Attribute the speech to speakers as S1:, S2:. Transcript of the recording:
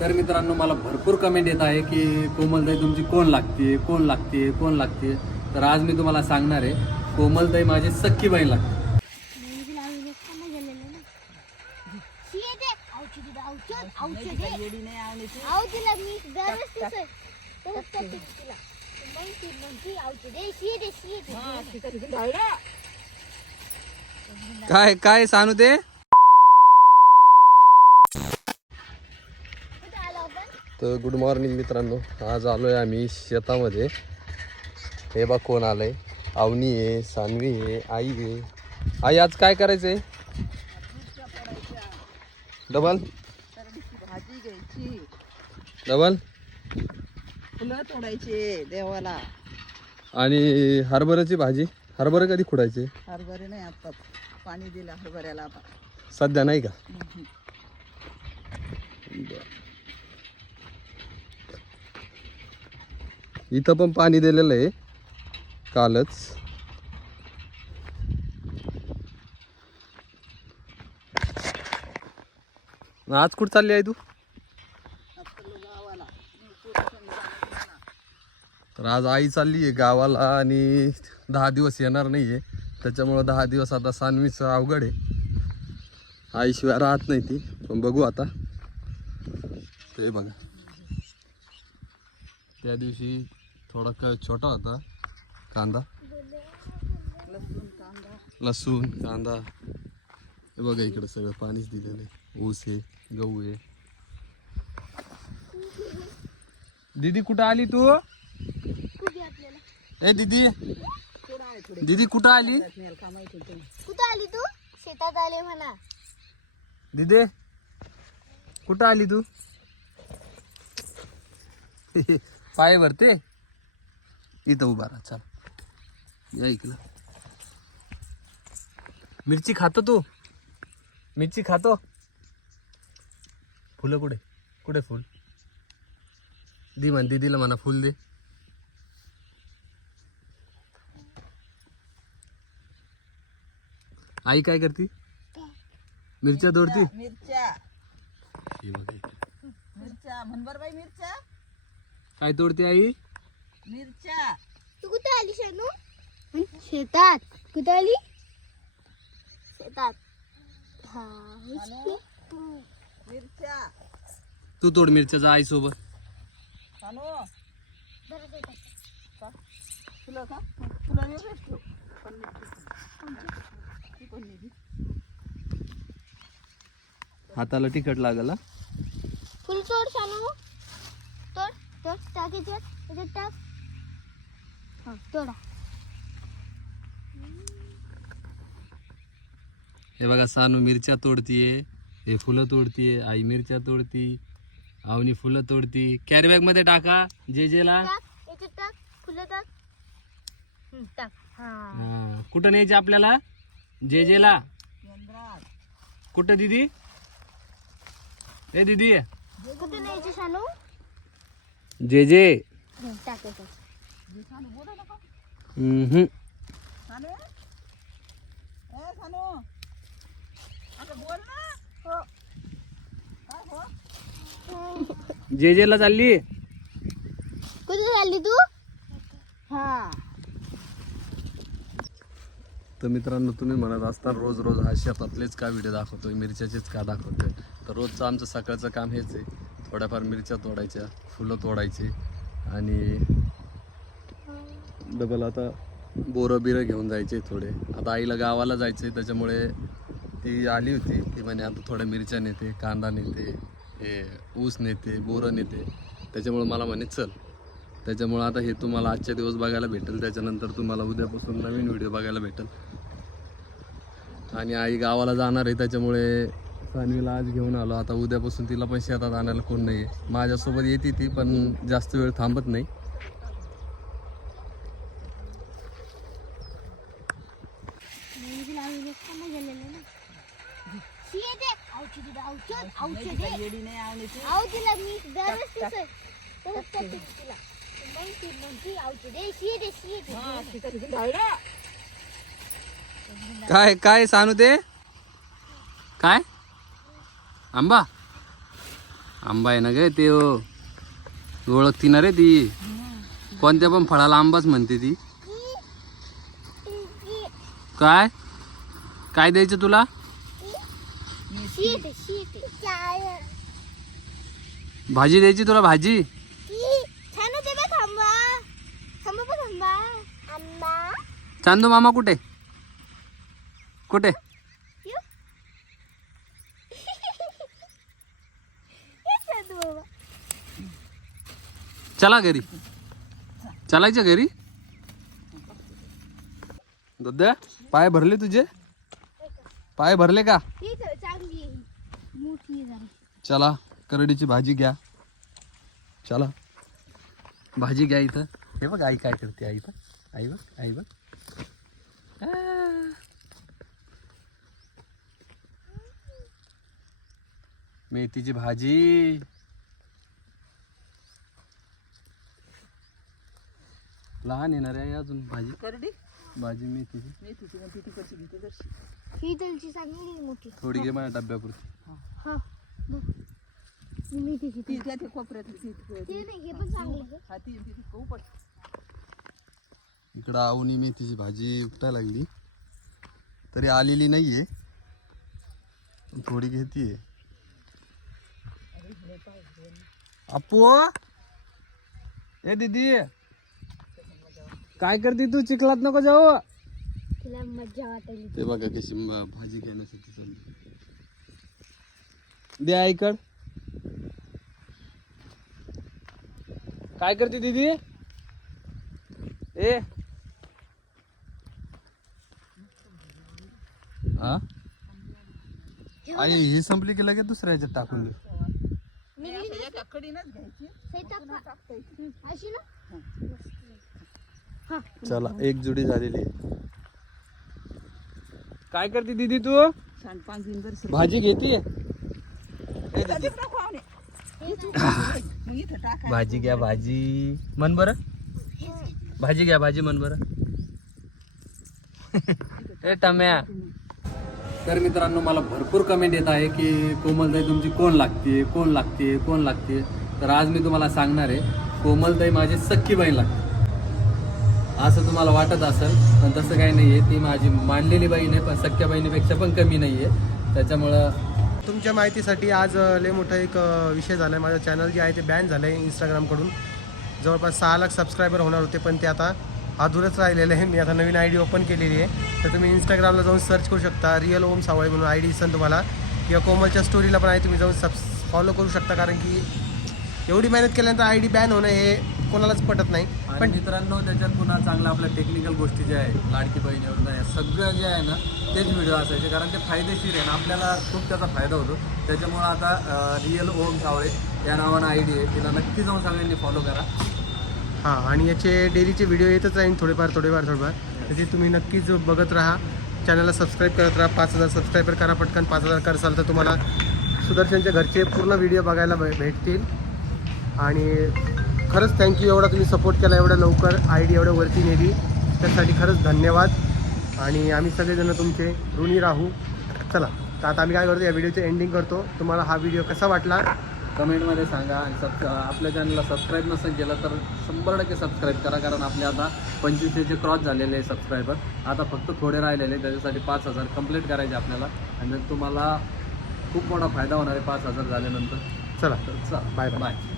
S1: तर मित्रांनो मला भरपूर कमेंट येत आहे की कोमलताई तुमची कोण लागते कोण लागते कोण लागते तर आज मी तुम्हाला सांगणार आहे कोमलताई माझी सख्खी बहीण लागते. काय काय सांगू ते? तर गुड मॉर्निंग मित्रांनो. आज आलोय आम्ही शेतामध्ये. हे बा कोण आलंय. अवनी आहे सानवी आहे आई आहे. आई आज काय करायचंय? डबल?
S2: भाजी घ्यायची
S1: डबल?
S2: फुलं तोडायचे देवाला.
S1: आणि हरभऱ्याची भाजी? हरभरे कधी खुडायचे?
S2: हरभरे नाही आता पाणी दिलं हरभऱ्याला आता.
S1: सध्या नाही का? इथं पण पाणी दिलेलं आहे कालच. आज कुठं चालली आहे तू? तर आज आई चालली आहे गावाला आणि दहा दिवस येणार नाही आहे त्याच्यामुळं दहा दिवस आता सानवीचं अवघड आहे. आईशिवाय राहत नाही ती पण बघू आता. ते बघा. त्या दिवशी थोडा क छोटा होता. कांदा.
S2: लसूण कांदा.
S1: हे बघा इकडं सगळं पाणीच दिलेलं आहे. ऊस आहे गहू आहे. दीदी कुठं आली तू? ए दीदी. दीदी कुठं आली.
S3: कुठं आली तू? शेतात आले म्हणा.
S1: दीदी कुठं आली तू? पाय भरते? इथं उभा राहा चल. या इकडं. मिरची खातो तू. मिरची खातो. फुलं कुठे? कुठे फुल? दी म्हण दीदीला म्हणा फुल दे. आई काय करती? मिरच्या तोडती?
S2: मिरच्या बाई मिरच्या.
S1: काय तोडते आई?
S2: मिरच्या.
S3: तू कुठे आली शानू? शेतात. कुठे आली? शेतात. हा
S2: मिरच्या.
S1: तू तोड मिरच्याचा आई सोबत.
S2: कानू का?
S1: हाताला तिखट लागल हा?
S3: फुल तोड शानू. तोड तोड. टाक याच्यात टाक. हा तोडा.
S1: हे बघा सानू मिरच्या तोडतीये हे फुलं तोडतीये आई मिरच्या तोडती आवनी फुलं तोडती. कॅरी बॅगमध्ये टाका जे जेला
S3: टाक याच्यात टाक फुलं टाक. हं, टाक. हा.
S1: हा. कुठं न्यायचे आपल्याला? जे जेला कुठं दिदी? ए दिदी.
S3: कुठे न्यायचे शानू
S1: जे जे
S3: टाक याच्यात
S1: हम्म.
S2: सानू? ए सानू. अगं बोल ना.
S3: हो.
S2: काय हो?
S1: जे जेला चालली?
S3: कुठे चालली तू? हा.
S1: तर मित्रांनो तुम्ही म्हणत असता रोज रोज हा शेतातलेच का व्हिडिओ दाखवतोय? मिरच्याचेच का दाखवतोय? तर रोजचं आमचं सकाळचं काम हेच आहे. थोड्याफार मिरच्या तोडायच्या फुलं तोडायची आणि डबल आता बोरं बिरं घेऊन जायचे थोडे. आता आईला गावाला जायचं आहे त्याच्यामुळे ती आली होती. ती म्हणे आता थोड्या मिरच्या नेते कांदा नेते हे ऊस नेते बोरं नेते. त्याच्यामुळे मला म्हणे चल. त्याच्यामुळं आता हे तुम्हाला आजच्या दिवस बघायला भेटेल. त्याच्यानंतर तुम्हाला उद्यापासून नवीन व्हिडिओ बघायला भेटेल. आणि आई गावाला जाणार आहे त्याच्यामुळे सानवीला आज घेऊन आलो. आता उद्यापासून तिला पण शेतात आणायला कोण नाही आहे माझ्यासोबत येते ती पण जास्त वेळ थांबत नाही.
S2: येडी नाही आवडीची
S3: आहो तिला मी दरवेळेस तिचं तसंच करते तिला. मग ती म्हणती औषधे शिये शिये
S2: हा तिथं तिथं धावला
S1: काय काय सांगू ते? काय? आंबा? आंबा आहे ना गे ते. ओळखती ना रे ती. कोणत्या पण फळाला आंबाच म्हणते ती. काय? काय द्यायचं तुला?
S3: शीत शीत
S1: भाजी द्यायची तुला भाजी? चांदू मामा कुठे? कुठे. चला घरी. चालायचं घरी? दद्या पाय भरले तुझे? पाय भरले का
S3: ही तर चांगली आहे. मोठी आहे जरा
S1: चला करडीची भाजी घ्या. चला. भाजी घ्या इथं. हे बघ आई काय करते आई बघ. आई बघ आई बघ. मेथीची भाजी. लहान येणार आहे अजून भाजी.
S2: करडी?
S1: भाजी मेथीची.
S2: मेथीची ती तिकडची घेते
S3: ही चांगली मोठी.
S1: थोडी घे माझ्या डब्यापुरती.
S3: हा बघ. मी तिची
S2: ती त्या ते कोपऱ्यातली ती ती-
S3: ती नाही हे पण चांगली आहे.
S2: हा ती ती ती खाऊ पण.
S1: इकडं आवनी मेथीची भाजी उपटायला लागली. तरी आलेली नाहीये. थोडी घेतीये. अपू ए दीदी! काय करते तू? चिखलात नको जाऊ.
S3: तिला मज्जा वाटायली.
S1: ते बघा कशी म- भाजी घेण्यासाठी चालली. दे आईकड. काय करते दीदी? ए. हा? आई ही संपली की लगेच दुसऱ्या ह्याच्यात टाकून दे.
S2: मी असं एका कडीनच घ्यायची.
S3: सही टाका.
S2: टाकता
S3: हम्म, अशी ना?
S1: चला एक जुडी झालेली आहे. काय करते दीदी तू? भाजी घेते भाजी घ्या भाजी. मन बर. भाजी घ्या भाजी मन बर. ए टम्या. तर मित्रांनो मला भरपूर कमेंट येत आहे की कोमलताई तुमची कोण लागते कोण लागते कोण लागते? तर आज मी तुम्हाला सांगणार आहे कोमलताई माझी सख्खी बहीण लागते. असं तुम्हाला वाटत असेल पण तसं काही नाही आहे ती माझी मांडलेली बहीण आहे पण सख्या बहिणीपेक्षा पण कमी नाही आहे त्याच्यामुळं
S4: तुमच्या माहितीसाठी आज लय मोठा एक विषय झाला आहे माझं चॅनल जे आहे ते बॅन झालं आहे इंस्टाग्रामकडून जवळपास सहा लाख सबस्क्रायबर होणार होते पण ते आता अधूरच राहिलेलं आहे. मी आता नवीन आय डी ओपन केलेली आहे. तर तुम्ही इंस्टाग्रामला जाऊन सर्च करू शकता. रिअल ओम सावळे म्हणून आय डी दिसन तुम्हाला. किंवा कोमलच्या स्टोरीला पण आहे तुम्ही जाऊन सब फॉलो करू शकता. कारण की एवढी मेहनत केल्यानंतर आय डी बॅन होणं हे कोणालाच पटत नाही.
S1: पण
S4: पण
S1: मित्रांनो त्याच्यात पुन्हा चांगलं आपल्या टेक्निकल गोष्टी ज्या आहेत लाडकी बहिणीवर या सगळं जे आहे ना तेच व्हिडिओ असायचे. कारण ते फायदेशीर आहे ना आपल्याला खूप त्याचा फायदा होतो. त्याच्यामुळं आता रिअल ओम सावळे या नावानं आय डी आहे. तिला नक्की जाऊन सगळ्यांनी फॉलो करा.
S4: हां आणि याचे डेलीचे व्हिडिओ येतच राहील थोडेफार थोडेफार थोडेफार. त्याचे तुम्ही नक्कीच बघत राहा. चॅनलला सबस्क्राईब करत राहा. पाच हजार सबस्क्रायबर करा पटकन. पाच हजार करसाल तर तुम्हाला सुदर्शनच्या घरचे पूर्ण व्हिडिओ बघायला भे- भेटतील. आणि खरंच थँक्यू एवढा तुम्ही सपोर्ट केला एवढ्या लवकर आय डी एवढ्या वरती नेली. त्यासाठी खरंच धन्यवाद. आणि आम्ही सगळेजण तुमचे ऋणी राहू. चला तर आता आम्ही काय करतो या व्हिडिओचे एंडिंग करतो. तुम्हाला हा व्हिडिओ कसा वाटला?
S1: कमेंटमध्ये सांगा आणि सब आपल्या चॅनलला सबस्क्राईब नसेल केलं तर शंभर टक्के सबस्क्राईब करा कारण आपले आता पंचवीसशेचे क्रॉस झालेले आहे सबस्क्रायबर आता फक्त थोडे राहिलेले. त्याच्यासाठी पाच हजार कंप्लीट करायचे आपल्याला. आणि तुम्हाला खूप मोठा फायदा होणार आहे पाच हजार झाल्यानंतर.
S4: चला.
S1: तर चला.
S4: Bye.
S1: बाय